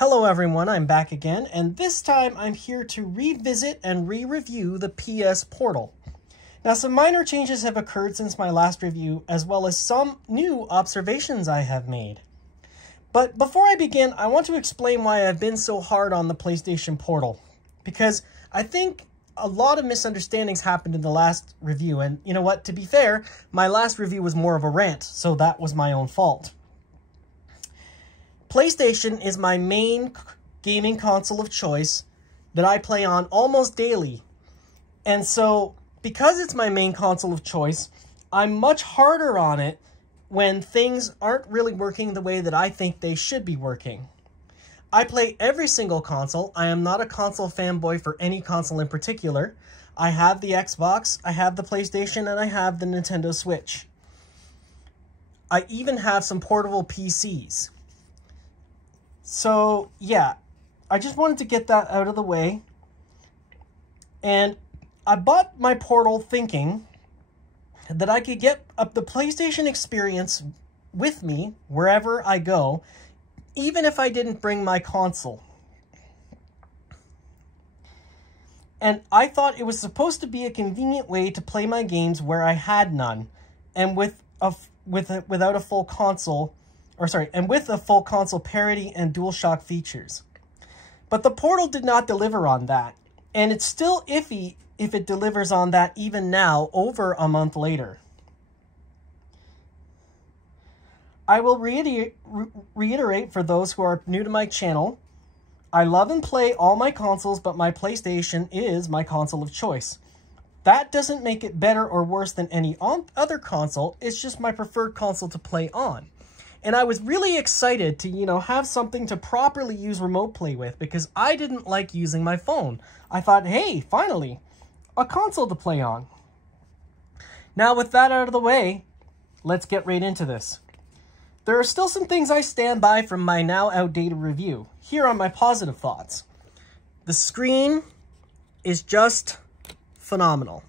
Hello everyone, I'm back again, and this time I'm here to revisit and re-review the PS Portal. Now, some minor changes have occurred since my last review, as well as some new observations I have made. But before I begin, I want to explain why I've been so hard on the PlayStation Portal, because I think a lot of misunderstandings happened in the last review, and you know what, to be fair, my last review was more of a rant, so that was my own fault. PlayStation is my main gaming console of choice that I play on almost daily. And so, because it's my main console of choice, I'm much harder on it when things aren't really working the way that I think they should be working. I play every single console. I am not a console fanboy for any console in particular. I have the Xbox, I have the PlayStation, and I have the Nintendo Switch. I even have some portable PCs. So, yeah, I just wanted to get that out of the way. And I bought my Portal thinking that I could get the PlayStation experience with me wherever I go, even if I didn't bring my console. And I thought it was supposed to be a convenient way to play my games where I had none, and without a full console. And with a full console parity and DualShock features. But the Portal did not deliver on that, and it's still iffy if it delivers on that even now, over a month later. I will reiterate for those who are new to my channel, I love and play all my consoles, but my PlayStation is my console of choice. That doesn't make it better or worse than any other console, it's just my preferred console to play on. And I was really excited to, have something to properly use remote play with, because I didn't like using my phone. I thought, hey, finally, a console to play on. Now, with that out of the way, let's get right into this. There are still some things I stand by from my now outdated review. Here are my positive thoughts. The screen is just phenomenal.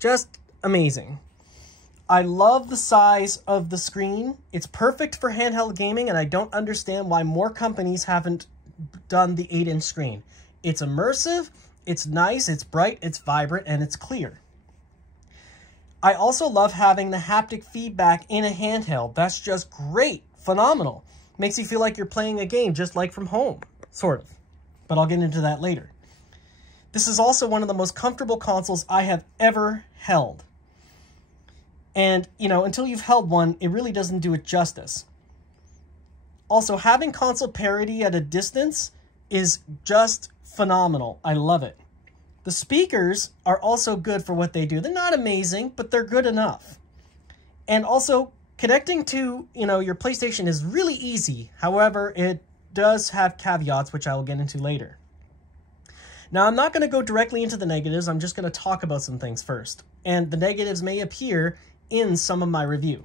Just amazing. I love the size of the screen. It's perfect for handheld gaming, and I don't understand why more companies haven't done the 8-inch screen. It's immersive, it's nice, it's bright, it's vibrant, and it's clear. I also love having the haptic feedback in a handheld. That's just great, phenomenal. Makes you feel like you're playing a game just like from home, sort of. But I'll get into that later. This is also one of the most comfortable consoles I have ever held. And, until you've held one, it really doesn't do it justice. Also, having console parity at a distance is just phenomenal. I love it. The speakers are also good for what they do. They're not amazing, but they're good enough. And also, connecting to, your PlayStation is really easy. However, it does have caveats, which I will get into later. Now, I'm not going to go directly into the negatives. I'm just going to talk about some things first. And the negatives may appear in some of my review.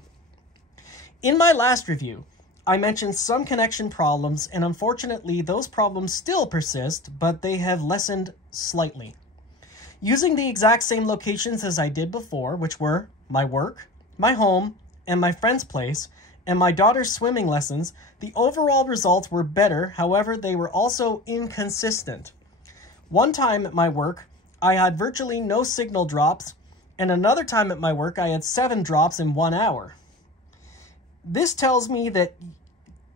In my last review, I mentioned some connection problems, and unfortunately those problems still persist, but they have lessened slightly. Using the exact same locations as I did before, which were my work, my home, and my friend's place, and my daughter's swimming lessons, the overall results were better. However, they were also inconsistent. One time at my work, I had virtually no signal drops, and another time at my work, I had 7 drops in 1 hour. This tells me that,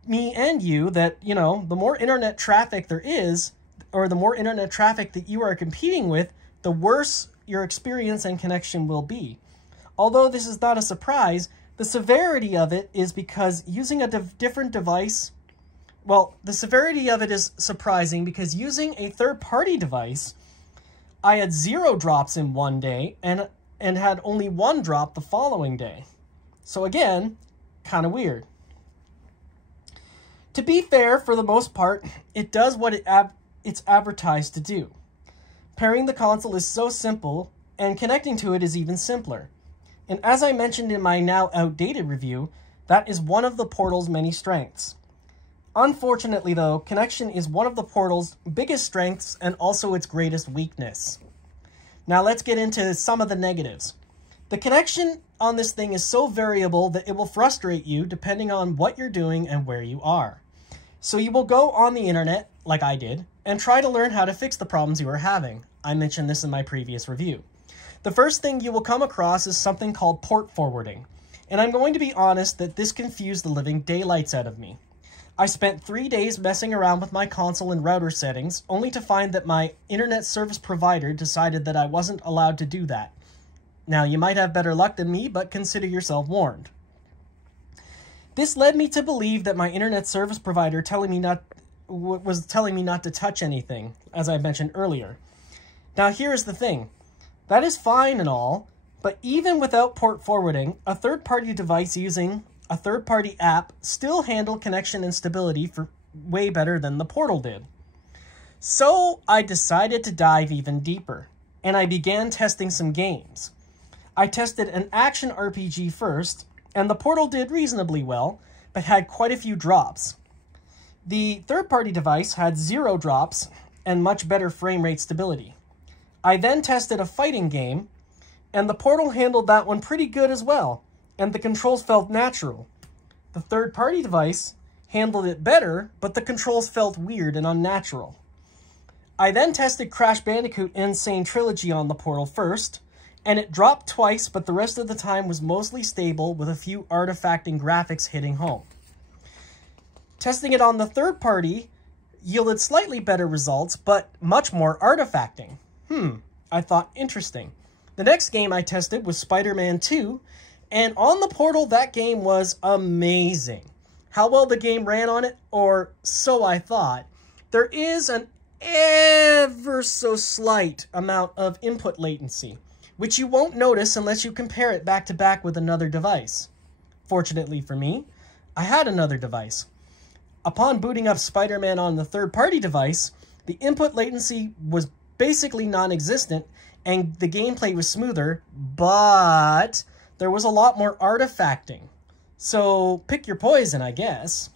the more internet traffic there is, or the more internet traffic that you are competing with, the worse your experience and connection will be. Although this is not a surprise, the severity of it is because using a different device, the severity of it is surprising because using a third-party device, I had 0 drops in one day, and had only 1 drop the following day. So again, kind of weird. To be fair, for the most part, it does what it's advertised to do. Pairing the console is so simple, and connecting to it is even simpler. And as I mentioned in my now outdated review, that is one of the Portal's many strengths. Unfortunately though, connection is one of the Portal's biggest strengths and also its greatest weakness. Now let's get into some of the negatives. The connection on this thing is so variable that it will frustrate you depending on what you're doing and where you are. So you will go on the internet, like I did, and try to learn how to fix the problems you are having. I mentioned this in my previous review. The first thing you will come across is something called port forwarding. And I'm going to be honest that this confused the living daylights out of me. I spent 3 days messing around with my console and router settings, only to find that my internet service provider decided that I wasn't allowed to do that. Now, you might have better luck than me, but consider yourself warned. This led me to believe that my internet service provider was telling me not to touch anything, as I mentioned earlier. Now, here's the thing. That is fine and all, but even without port forwarding, a third-party device using a third-party app still handled connection instability for way better than the portal did. So I decided to dive even deeper, and I began testing some games. I tested an action RPG first, and the portal did reasonably well, but had quite a few drops. The third-party device had 0 drops and much better frame rate stability. I then tested a fighting game, and the portal handled that one pretty good as well, and the controls felt natural. The third-party device handled it better, but the controls felt weird and unnatural. I then tested Crash Bandicoot N. Sane Trilogy on the portal first, and it dropped twice, but the rest of the time was mostly stable with a few artifacting graphics hitting home. Testing it on the third party yielded slightly better results, but much more artifacting. I thought interesting. The next game I tested was Spider-Man 2, and on the portal that game was amazing. How well the game ran on it, or so I thought. There is an ever so slight amount of input latency, which you won't notice unless you compare it back to back with another device. Fortunately for me, I had another device. Upon booting up Spider-Man on the third-party device, the input latency was basically non-existent, and the gameplay was smoother, but there was a lot more artifacting. So pick your poison, I guess.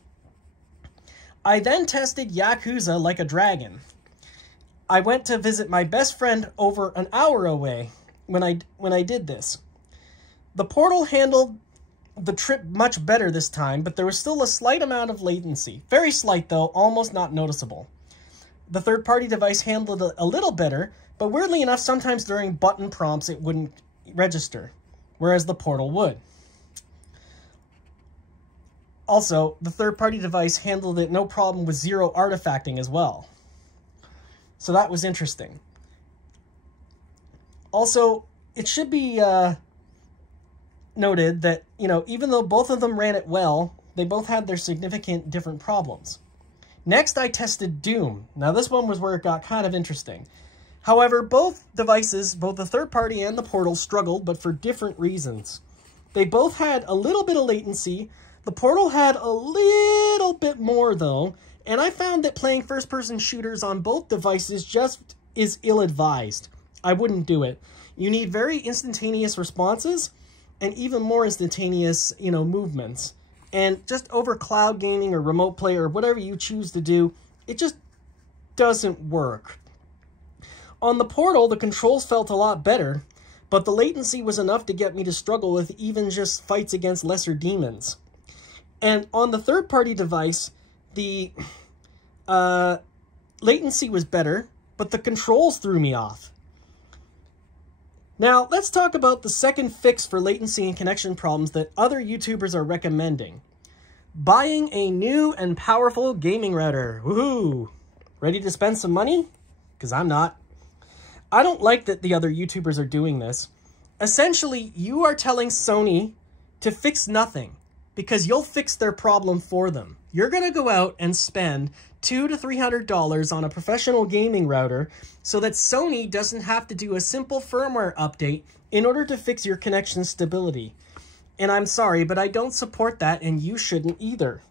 I then tested Yakuza Like a Dragon. I went to visit my best friend over an hour away when I did this. The portal handled the trip much better this time, but there was still a slight amount of latency. Very slight though, almost not noticeable. The third-party device handled it a little better, but weirdly enough, sometimes during button prompts it wouldn't register, whereas the portal would. Also, the third-party device handled it no problem with 0 artifacting as well. So that was interesting. Also, it should be noted that, even though both of them ran it well, they both had their significant different problems. Next, I tested Doom. Now, this one was where it got kind of interesting. However, both devices, both the third party and the portal, struggled, but for different reasons. They both had a little bit of latency. The portal had a little bit more, though, and I found that playing first-person shooters on both devices just is ill-advised. I wouldn't do it. You need very instantaneous responses and even more instantaneous, movements. And just over cloud gaming or remote play or whatever you choose to do, it just doesn't work. On the portal, the controls felt a lot better, but the latency was enough to get me to struggle with even just fights against lesser demons. And on the third-party device, the latency was better, but the controls threw me off. Now, let's talk about the second fix for latency and connection problems that other YouTubers are recommending. Buying a new and powerful gaming router. Woohoo! Ready to spend some money? Because I'm not. I don't like that the other YouTubers are doing this. Essentially, you are telling Sony to fix nothing because you'll fix their problem for them. You're going to go out and spend $200 to $300 on a professional gaming router so that Sony doesn't have to do a simple firmware update in order to fix your connection stability. And I'm sorry, but I don't support that, and you shouldn't either.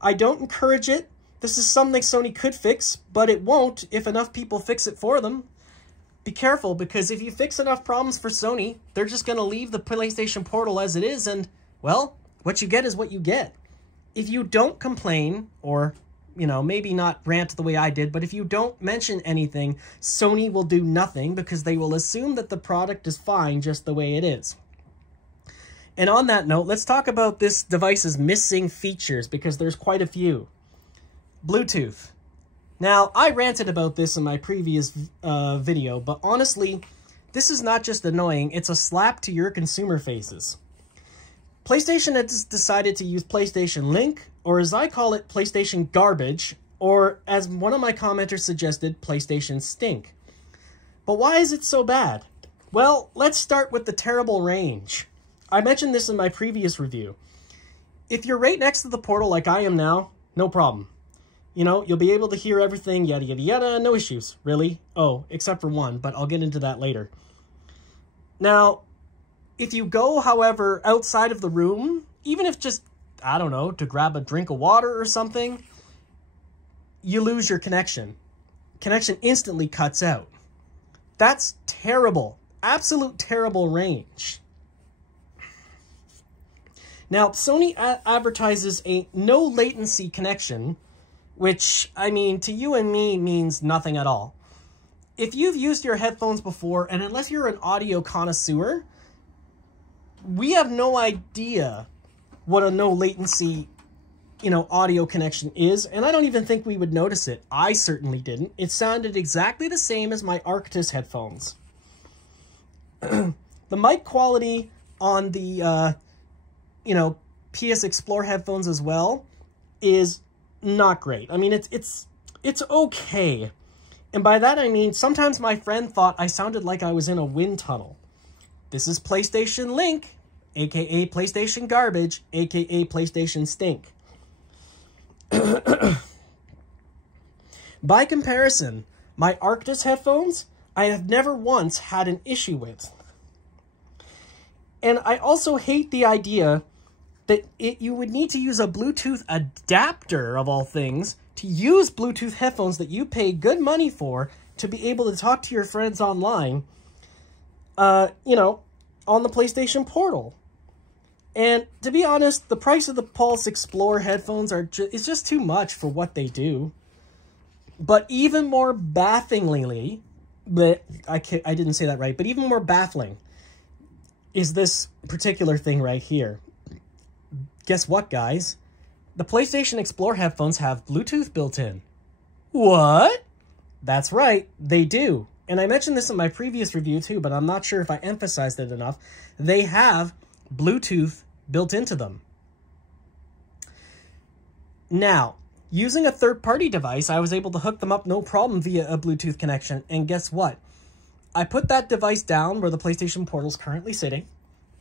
I don't encourage it. This is something Sony could fix, but it won't if enough people fix it for them. Be careful, because if you fix enough problems for Sony, they're just going to leave the PlayStation Portal as it is, and, well, what you get is what you get. If you don't complain, or, maybe not rant the way I did, but if you don't mention anything, Sony will do nothing because they will assume that the product is fine just the way it is. And on that note, let's talk about this device's missing features, because there's quite a few. Bluetooth. Now, I ranted about this in my previous video, but honestly, this is not just annoying, it's a slap to your consumer faces. PlayStation has decided to use PlayStation Link, or as I call it, PlayStation Garbage, or as one of my commenters suggested, PlayStation Stink. But why is it so bad? Well, let's start with the terrible range. I mentioned this in my previous review. If you're right next to the portal like I am now, no problem. You know, you'll be able to hear everything, yada yada yada, no issues, really. Oh, except for one, but I'll get into that later. Now, if you go, however, outside of the room, even if just, I don't know, to grab a drink of water or something, you lose your connection. Connection instantly cuts out. That's terrible. Absolute terrible range. Now, Sony advertises a no latency connection, which, I mean, to you and me means nothing at all. If you've used your headphones before, and unless you're an audio connoisseur, we have no idea what a no latency, audio connection is, and I don't even think we would notice it. I certainly didn't. It sounded exactly the same as my Arctis headphones. The mic quality on the, PS Explorer headphones as well is not great. I mean, it's okay. And by that I mean, sometimes my friend thought I sounded like I was in a wind tunnel. This is PlayStation Link, aka PlayStation Garbage, aka PlayStation Stink. By comparison, my Arctis headphones, I have never once had an issue with. And I also hate the idea that you would need to use a Bluetooth adapter, of all things, to use Bluetooth headphones that you pay good money for to be able to talk to your friends online, on the PlayStation Portal. And to be honest, the price of the Pulse Explorer headphones is just too much for what they do. But even more bafflingly, I didn't say that right, but even more baffling is this particular thing right here. Guess what, guys? The PlayStation Explorer headphones have Bluetooth built in. What? That's right, they do. And I mentioned this in my previous review too, but I'm not sure if I emphasized it enough. They have Bluetooth built into them. Now, using a third-party device, I was able to hook them up no problem via a Bluetooth connection. And guess what? I put that device down where the PlayStation Portal is currently sitting,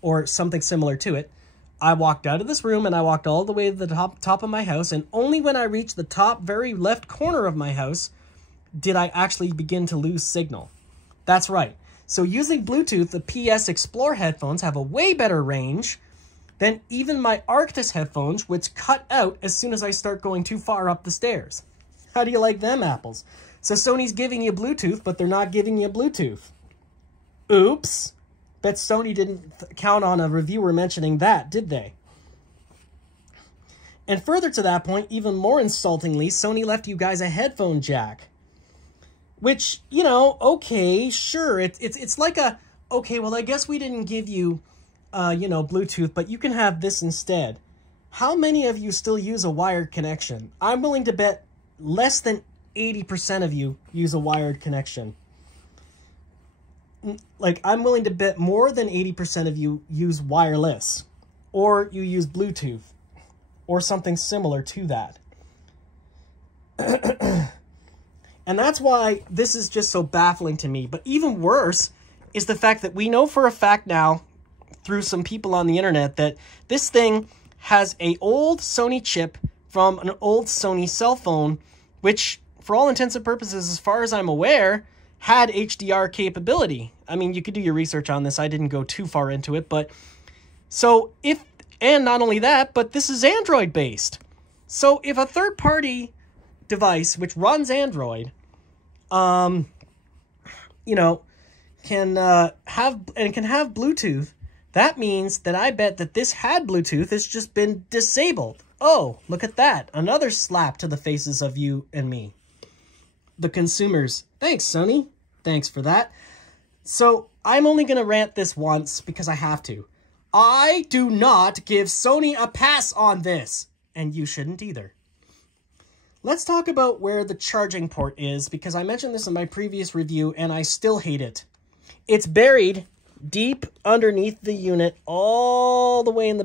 or something similar to it. I walked out of this room and I walked all the way to the top of my house, and only when I reached the top very left corner of my house did I actually begin to lose signal. That's right. So using Bluetooth, the PS Explorer headphones have a way better range than even my Arctis headphones, which cut out as soon as I start going too far up the stairs. How do you like them apples? So Sony's giving you Bluetooth, but they're not giving you Bluetooth. Oops. Bet Sony didn't count on a reviewer mentioning that, did they? And further to that point, even more insultingly, Sony left you guys a headphone jack. Which, okay, sure, it's like a, okay, well, I guess we didn't give you, Bluetooth, but you can have this instead. How many of you still use a wired connection? I'm willing to bet less than 80% of you use a wired connection. Like, I'm willing to bet more than 80% of you use wireless, or you use Bluetooth, or something similar to that. And that's why this is just so baffling to me. But even worse is the fact that we know for a fact now, through some people on the internet, that this thing has an old Sony chip from an old Sony cell phone, which, for all intents and purposes, as far as I'm aware, had HDR capability. I mean, you could do your research on this. I didn't go too far into it, but so and not only that, but this is Android based. So if a third-party device which runs Android, can have Bluetooth, that means that I bet that this had Bluetooth. It's just been disabled. Oh, look at that. Another slap to the faces of you and me, the consumers. Thanks, Sony. Thanks for that. So I'm only going to rant this once because I have to. I do not give Sony a pass on this, and you shouldn't either. Let's talk about where the charging port is, because I mentioned this in my previous review, and I still hate it. It's buried deep underneath the unit, all the way in the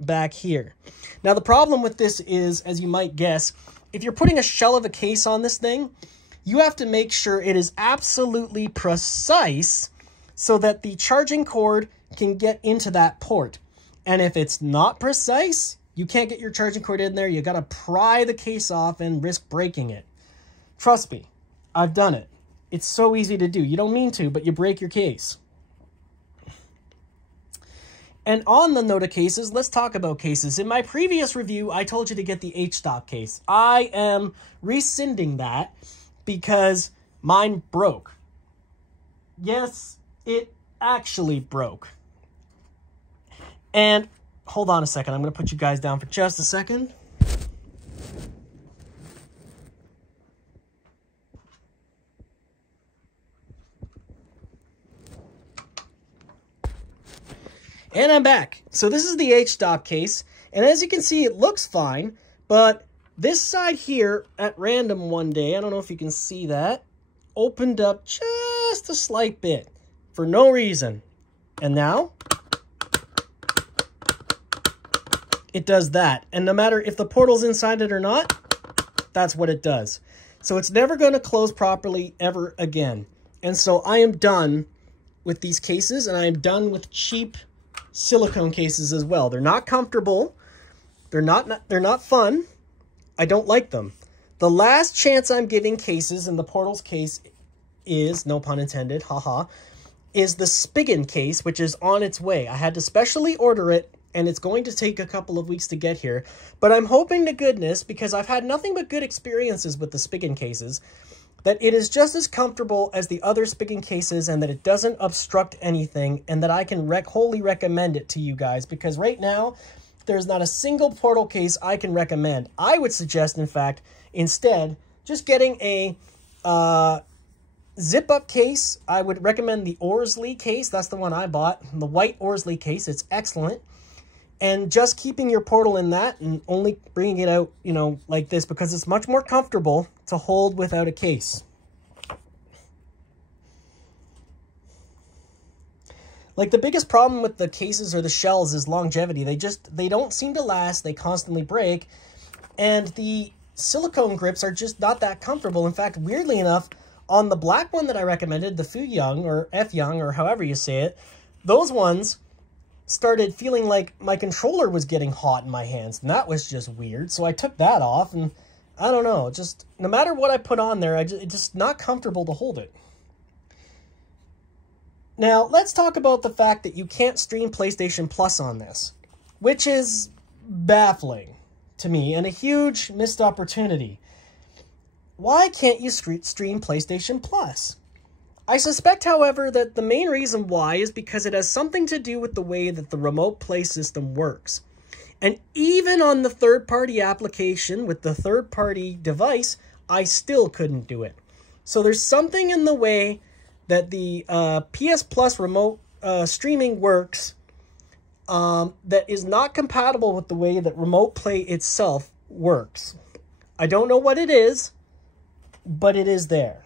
back here. Now, the problem with this is, as you might guess, if you're putting a shell of a case on this thing, you have to make sure it is absolutely precise so that the charging cord can get into that port. And if it's not precise, you can't get your charging cord in there. You got to pry the case off and risk breaking it. Trust me, I've done it. It's so easy to do. You don't mean to, but you break your case. And on the note of cases, let's talk about cases. In my previous review, I told you to get the H-stop case. I am rescinding that because mine broke. Yes, it actually broke. And hold on a second. I'm going to put you guys down for just a second. And I'm back. So this is the H-stop case. And as you can see, it looks fine. But this side here, at random one day, I don't know if you can see that, opened up just a slight bit for no reason. And now it does that. And no matter if the portal's inside it or not, that's what it does. So it's never going to close properly ever again. And so I am done with these cases, and I am done with cheap silicone cases as well. They're not comfortable. They're not fun. I don't like them. The last chance I'm giving cases, and the portal's case is, no pun intended, haha, is the Spigen case, which is on its way. I had to specially order it, and it's going to take a couple of weeks to get here. But I'm hoping to goodness, because I've had nothing but good experiences with the Spigen cases, that it is just as comfortable as the other Spigen cases, and that it doesn't obstruct anything, and that I can wholly recommend it to you guys. Because right now, there's not a single portal case I can recommend. I would suggest, in fact, instead, just getting a zip-up case. I would recommend the Orsley case. That's the one I bought. The white Orsley case. It's excellent. And just keeping your portal in that and only bringing it out, you know, like this, because it's much more comfortable to hold without a case. Like, the biggest problem with the cases or the shells is longevity. They don't seem to last. They constantly break. And the silicone grips are just not that comfortable. In fact, weirdly enough, on the black one that I recommended, the Fuyang or F-Young or however you say it, those ones started feeling like my controller was getting hot in my hands. And that was just weird. So I took that off, and I don't know. Just no matter what I put on there, it's just not comfortable to hold it. Now, let's talk about the fact that you can't stream PlayStation Plus on this, which is baffling to me and a huge missed opportunity. Why can't you stream PlayStation Plus? I suspect, however, that the main reason why is because it has something to do with the way that the remote play system works. And even on the third-party application with the third-party device, I still couldn't do it. So there's something in the way that the PS Plus remote streaming works that is not compatible with the way that remote play itself works. I don't know what it is, but it is there.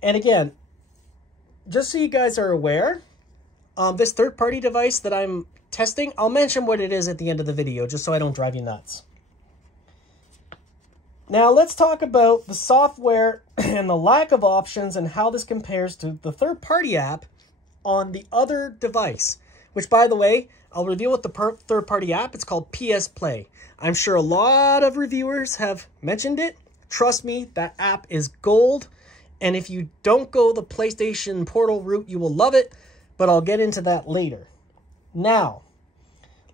And again, just so you guys are aware, this third-party device that I'm testing, I'll mention what it is at the end of the video, just so I don't drive you nuts. Now, let's talk about the software and the lack of options and how this compares to the third-party app on the other device, which, by the way, I'll reveal with the third-party app. It's called PS Play. I'm sure a lot of reviewers have mentioned it. Trust me, that app is gold. And if you don't go the PlayStation Portal route, you will love it. But I'll get into that later. Now,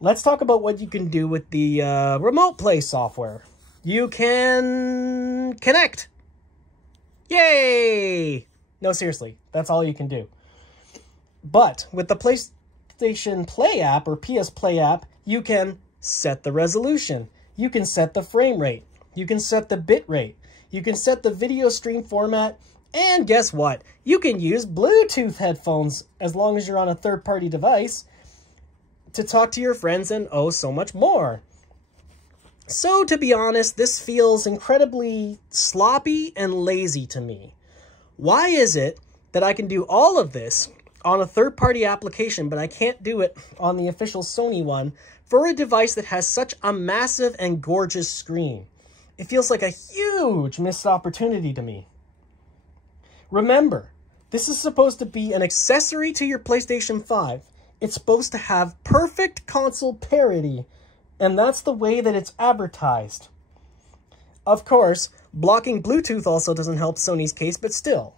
let's talk about what you can do with the remote play software. You can connect. Yay! No, seriously, that's all you can do. But with the PlayStation Play app or PS Play app, you can set the resolution. You can set the frame rate. You can set the bit rate. You can set the video stream format, and guess what? You can use Bluetooth headphones as long as you're on a third-party device to talk to your friends and oh, so much more. So, to be honest, this feels incredibly sloppy and lazy to me. Why is it that I can do all of this on a third-party application, but I can't do it on the official Sony one for a device that has such a massive and gorgeous screen? It feels like a huge missed opportunity to me. Remember, this is supposed to be an accessory to your PlayStation 5. It's supposed to have perfect console parity, and that's the way that it's advertised. Of course, blocking Bluetooth also doesn't help Sony's case, but still.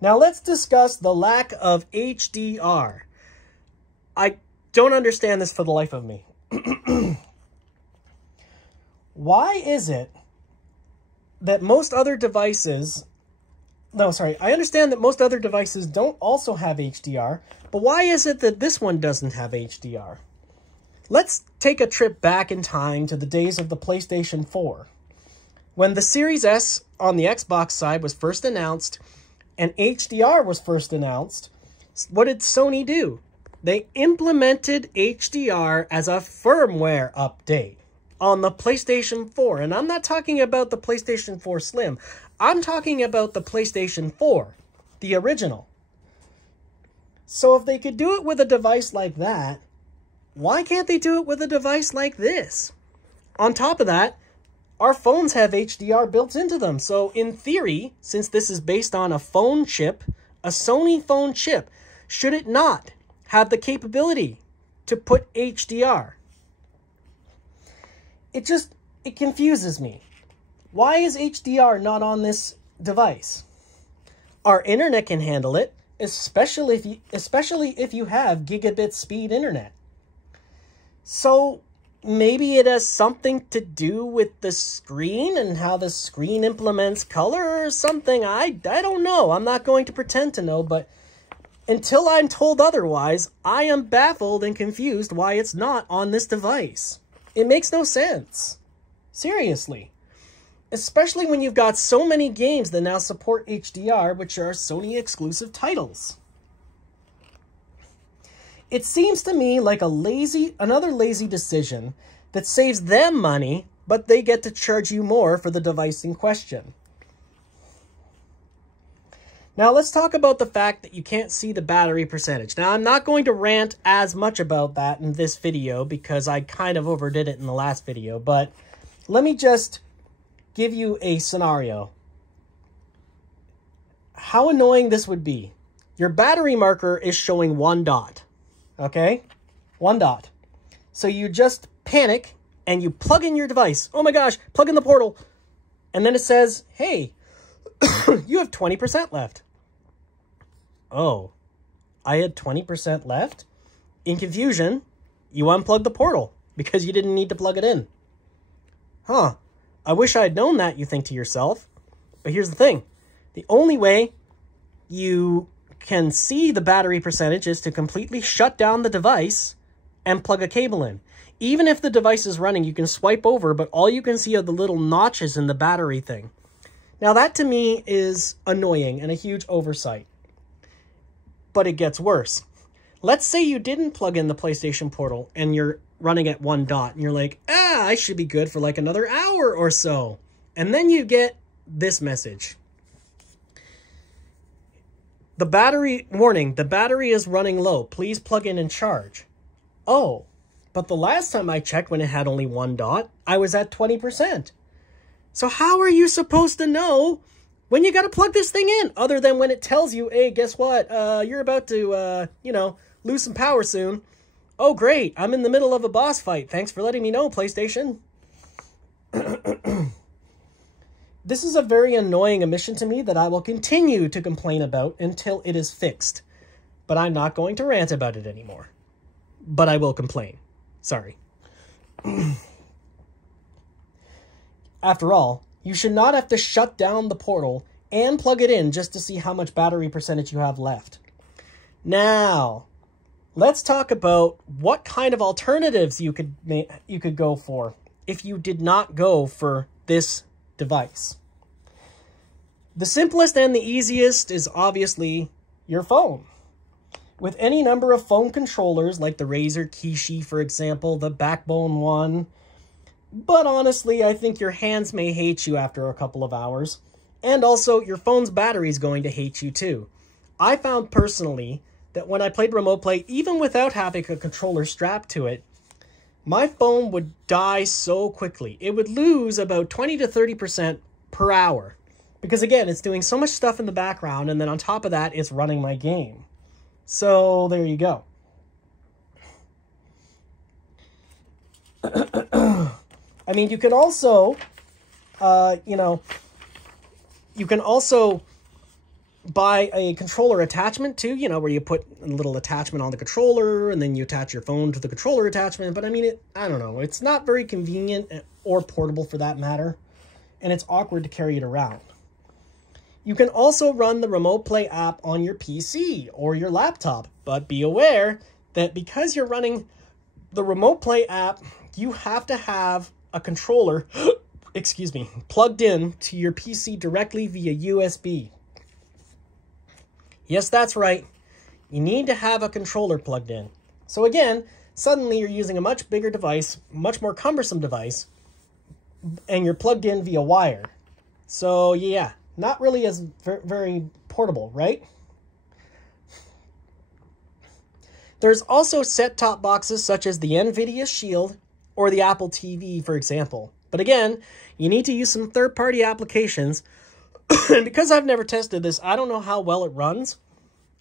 Now let's discuss the lack of HDR. I don't understand this for the life of me. Why is it that most other devices... No, sorry. I understand that most other devices don't also have HDR, but why is it that this one doesn't have HDR? Let's take a trip back in time to the days of the PlayStation 4. When the Series S on the Xbox side was first announced, and HDR was first announced, what did Sony do? They implemented HDR as a firmware update on the PlayStation 4. And I'm not talking about the PlayStation 4 Slim. I'm talking about the PlayStation 4, the original. So if they could do it with a device like that, why can't they do it with a device like this? On top of that, our phones have HDR built into them. So in theory, since this is based on a phone chip, a Sony phone chip, should it not have the capability to put HDR? It confuses me. Why is HDR not on this device? Our internet can handle it, especially if you have gigabit speed internet. So maybe it has something to do with the screen and how the screen implements color or something. I don't know. I'm not going to pretend to know, but until I'm told otherwise, I am baffled and confused why it's not on this device. It makes no sense. Seriously. Especially when you've got so many games that now support HDR, which are Sony exclusive titles. It seems to me like another lazy decision that saves them money, but they get to charge you more for the device in question. Now let's talk about the fact that you can't see the battery percentage. Now I'm not going to rant as much about that in this video because I kind of overdid it in the last video, but let me just give you a scenario. How annoying this would be. Your battery marker is showing 1 dot. Okay? 1 dot. So you just panic and you plug in your device. Oh my gosh, plug in the portal. And then it says, hey, you have 20% left. Oh, I had 20% left? In confusion, you unplugged the portal because you didn't need to plug it in. Huh. I wish I had known that, you think to yourself. But here's the thing. The only way you can see the battery percentage is to completely shut down the device and plug a cable in. Even if the device is running, you can swipe over, but all you can see are the little notches in the battery thing. Now that to me is annoying and a huge oversight. But it gets worse. Let's say you didn't plug in the PlayStation Portal and you're running at 1 dot and you're like, I should be good for like another hour or so. And then you get this message. The battery, warning, the battery is running low. Please plug in and charge. Oh, but the last time I checked when it had only 1 dot, I was at 20%. So how are you supposed to know when you got to plug this thing in? Other than when it tells you, hey, guess what? You're about to, lose some power soon. Oh, great. I'm in the middle of a boss fight. Thanks for letting me know, PlayStation. This is a very annoying omission to me that I will continue to complain about until it is fixed. But I'm not going to rant about it anymore. But I will complain. Sorry. After all, you should not have to shut down the portal and plug it in just to see how much battery percentage you have left. Now, let's talk about what kind of alternatives you could go for if you did not go for this device. The simplest and the easiest is obviously your phone. With any number of phone controllers, like the Razer Kishi, for example, the Backbone one. But honestly, I think your hands may hate you after a couple of hours. And also, your phone's battery is going to hate you too. I found personally that when I played Remote Play, even without having a controller strapped to it, my phone would die so quickly. It would lose about 20 to 30% per hour. Because again, it's doing so much stuff in the background, and then on top of that, it's running my game. So, there you go. I mean, you can also, you can also buy a controller attachment too, where you put a little attachment on the controller and then you attach your phone to the controller attachment. But I mean, I don't know. It's not very convenient or portable for that matter. And it's awkward to carry it around. You can also run the Remote Play app on your PC or your laptop, but be aware that because you're running the Remote Play app, you have to have a controller, excuse me, plugged in to your PC directly via USB. Yes, that's right. You need to have a controller plugged in. So again, suddenly you're using a much bigger device, much more cumbersome device, and you're plugged in via wire. So yeah. Not really as very portable, right? There's also set-top boxes such as the NVIDIA Shield or the Apple TV, for example. But again, you need to use some third-party applications. And because I've never tested this, I don't know how well it runs.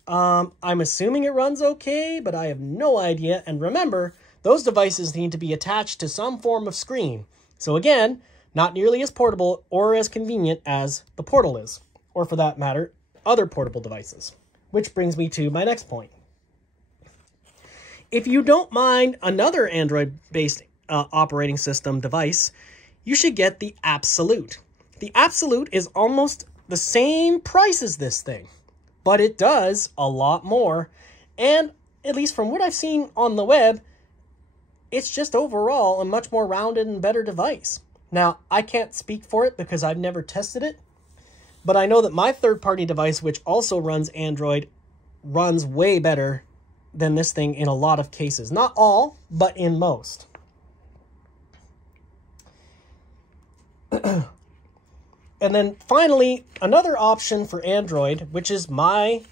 I'm assuming it runs okay, but I have no idea. And remember, those devices need to be attached to some form of screen. So again, not nearly as portable or as convenient as the Portal is, or for that matter, other portable devices. Which brings me to my next point. If you don't mind another Android-based operating system device, you should get the Absolute. The Absolute is almost the same price as this thing, but it does a lot more, and at least from what I've seen on the web, it's just overall a much more rounded and better device. Now, I can't speak for it because I've never tested it, but I know that my third-party device, which also runs Android, runs way better than this thing in a lot of cases. Not all, but in most. And then finally, another option for Android, which is my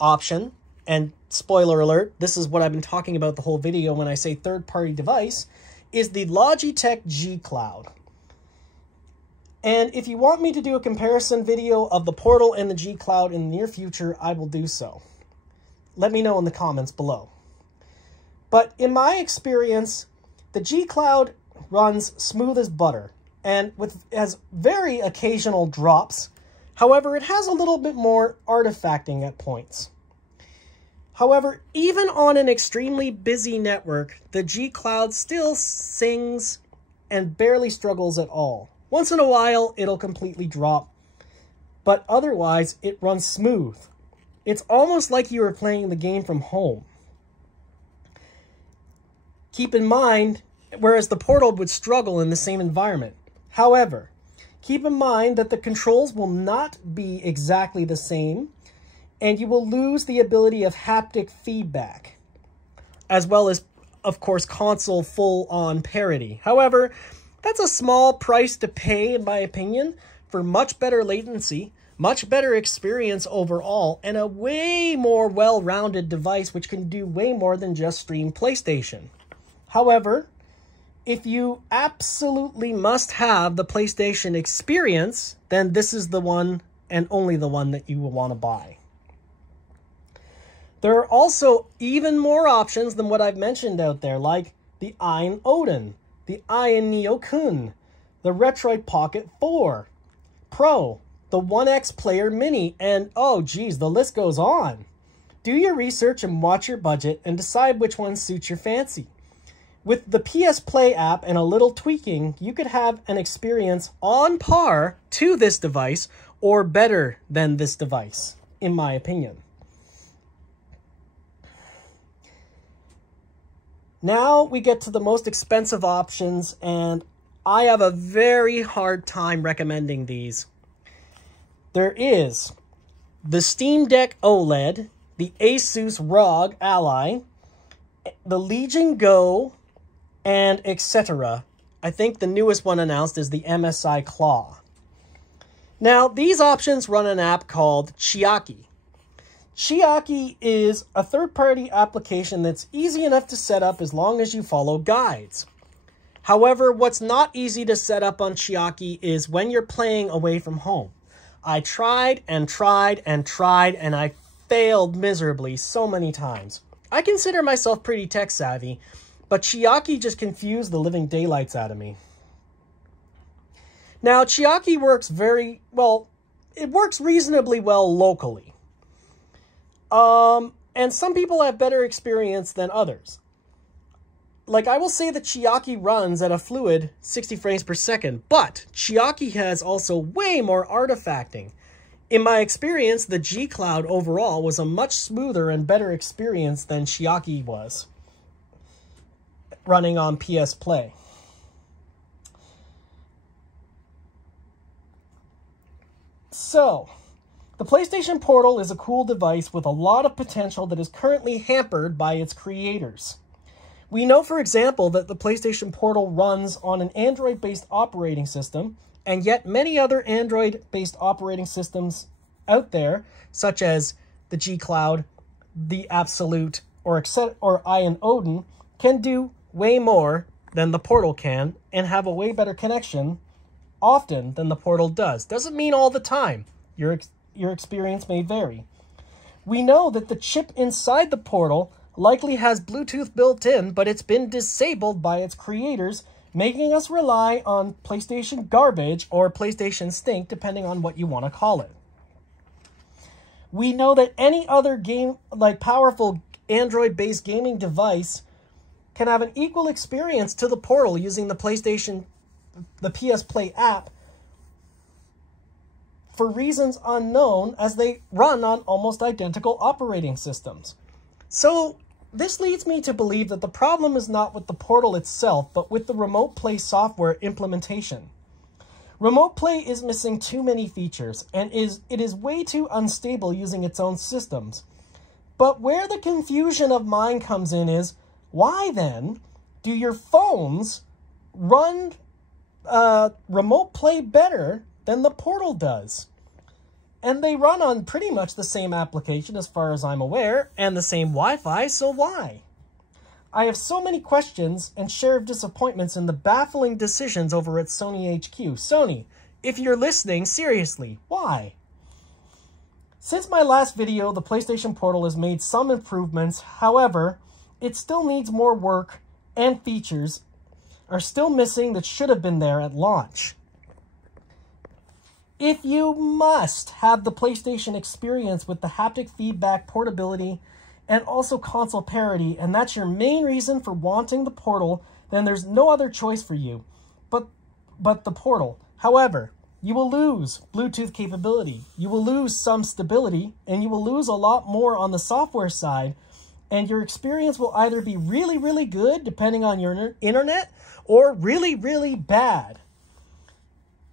option, and spoiler alert, this is what I've been talking about the whole video when I say third-party device, is the Logitech G Cloud. And if you want me to do a comparison video of the Portal and the G Cloud in the near future, I will do so. Let me know in the comments below. But in my experience, the G Cloud runs smooth as butter and has very occasional drops. However, it has a little bit more artifacting at points. However, even on an extremely busy network, the G Cloud still sings and barely struggles at all. Once in a while, it'll completely drop, but otherwise, it runs smooth. It's almost like you were playing the game from home. Keep in mind, whereas the Portal would struggle in the same environment. However, keep in mind that the controls will not be exactly the same, and you will lose the ability of haptic feedback, as well as, of course, console full-on parity. However, that's a small price to pay, in my opinion, for much better latency, much better experience overall, and a way more well-rounded device which can do way more than just stream PlayStation. However, if you absolutely must have the PlayStation experience, then this is the one and only the one that you will want to buy. There are also even more options than what I've mentioned out there, like the Ein Odin, the Ein Neo Kun, the Retroid Pocket 4 Pro, the 1X Player Mini, and oh geez, the list goes on. Do your research and watch your budget and decide which one suits your fancy. With the PS Play app and a little tweaking, you could have an experience on par to this device or better than this device, in my opinion. Now we get to the most expensive options, and I have a very hard time recommending these. there is the Steam Deck OLED, the Asus ROG Ally, the Legion Go, and etc. I think the newest one announced is the MSI Claw. Now, these options run an app called Chiaki. Chiaki is a third-party application that's easy enough to set up as long as you follow guides. However, what's not easy to set up on Chiaki is when you're playing away from home. I tried and tried and tried, and I failed miserably so many times. I consider myself pretty tech-savvy, but Chiaki just confused the living daylights out of me. Now, Chiaki works very well. It works reasonably well locally. And some people have better experience than others. Like, I will say that Chiaki runs at a fluid 60 frames per second, but Chiaki has also way more artifacting. In my experience, the G Cloud overall was a much smoother and better experience than Chiaki was running on PS Play. So, the PlayStation Portal is a cool device with a lot of potential that is currently hampered by its creators. We know, for example, that the PlayStation Portal runs on an Android-based operating system, and yet many other Android-based operating systems out there, such as the G Cloud, the Absolute, or Ion Odin, can do way more than the Portal can and have a way better connection often than the Portal does. Doesn't mean all the time. Your experience may vary. We know that the chip inside the Portal likely has Bluetooth built in, but it's been disabled by its creators, making us rely on PlayStation garbage or PlayStation stink, depending on what you want to call it. We know that any other powerful Android-based gaming device can have an equal experience to the Portal using the PS Play app for reasons unknown, as they run on almost identical operating systems. So this leads me to believe that the problem is not with the Portal itself, but with the Remote Play software implementation. Remote Play is missing too many features, and it is way too unstable using its own systems. But where the confusion of mine comes in is, why then do your phones run Remote Play better than the Portal does? And they run on pretty much the same application as far as I'm aware, and the same Wi-Fi, so why? I have so many questions and share of disappointments in the baffling decisions over at Sony HQ. Sony, if you're listening, seriously, why? Since my last video, the PlayStation Portal has made some improvements. However, it still needs more work, and features are still missing that should have been there at launch. If you must have the PlayStation experience with the haptic feedback, portability, and also console parity, and that's your main reason for wanting the Portal, then there's no other choice for you but the Portal. However, you will lose Bluetooth capability, you will lose some stability, and you will lose a lot more on the software side, and your experience will either be really, really good, depending on your internet, or really, really bad.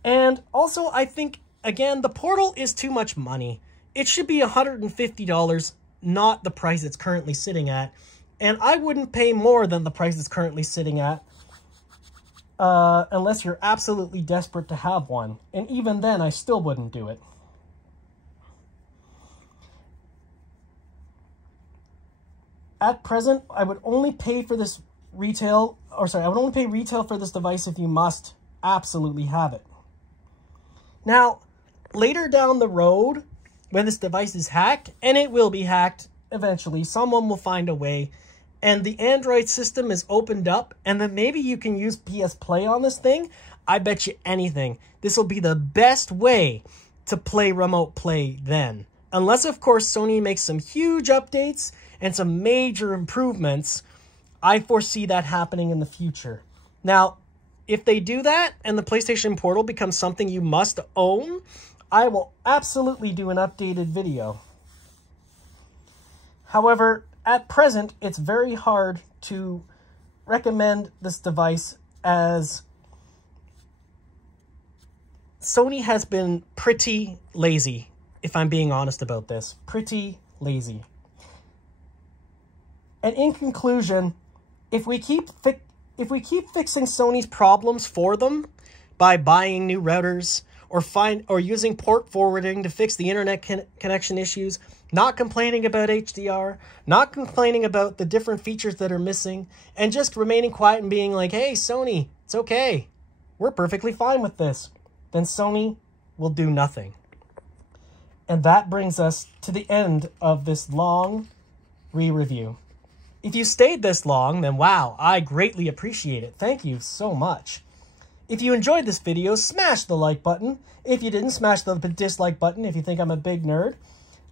And also, I think, again, the Portal is too much money. It should be $150, not the price it's currently sitting at. And I wouldn't pay more than the price it's currently sitting at, unless you're absolutely desperate to have one. And even then, I still wouldn't do it. At present, I would only pay for this retail, I would only pay retail for this device if you must absolutely have it. Now, later down the road, when this device is hacked, and it will be hacked eventually, someone will find a way, and the Android system is opened up, and then maybe you can use PS Play on this thing, I bet you anything, this will be the best way to play Remote Play then. Unless, of course, Sony makes some huge updates and some major improvements, I foresee that happening in the future. Now, if they do that, and the PlayStation Portal becomes something you must own, I will absolutely do an updated video. However, at present, it's very hard to recommend this device as Sony has been pretty lazy, if I'm being honest about this. Pretty lazy. And in conclusion, if we keep fixing Sony's problems for them by buying new routers or using port forwarding to fix the internet connection issues, not complaining about HDR, not complaining about the different features that are missing, and just remaining quiet and being like, hey, Sony, it's okay. We're perfectly fine with this. Then Sony will do nothing. And that brings us to the end of this long re-review. If you stayed this long, then wow, I greatly appreciate it. Thank you so much. If you enjoyed this video, smash the like button. If you didn't, smash the dislike button if you think I'm a big nerd.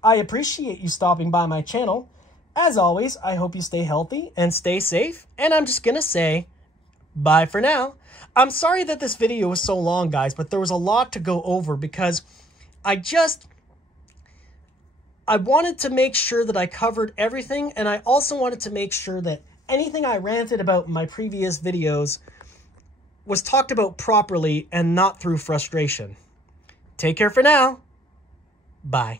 I appreciate you stopping by my channel. As always, I hope you stay healthy and stay safe. And I'm just gonna say, bye for now. I'm sorry that this video was so long, guys, but there was a lot to go over because I wanted to make sure that I covered everything, and I also wanted to make sure that anything I ranted about in my previous videos was talked about properly and not through frustration. Take care for now. Bye.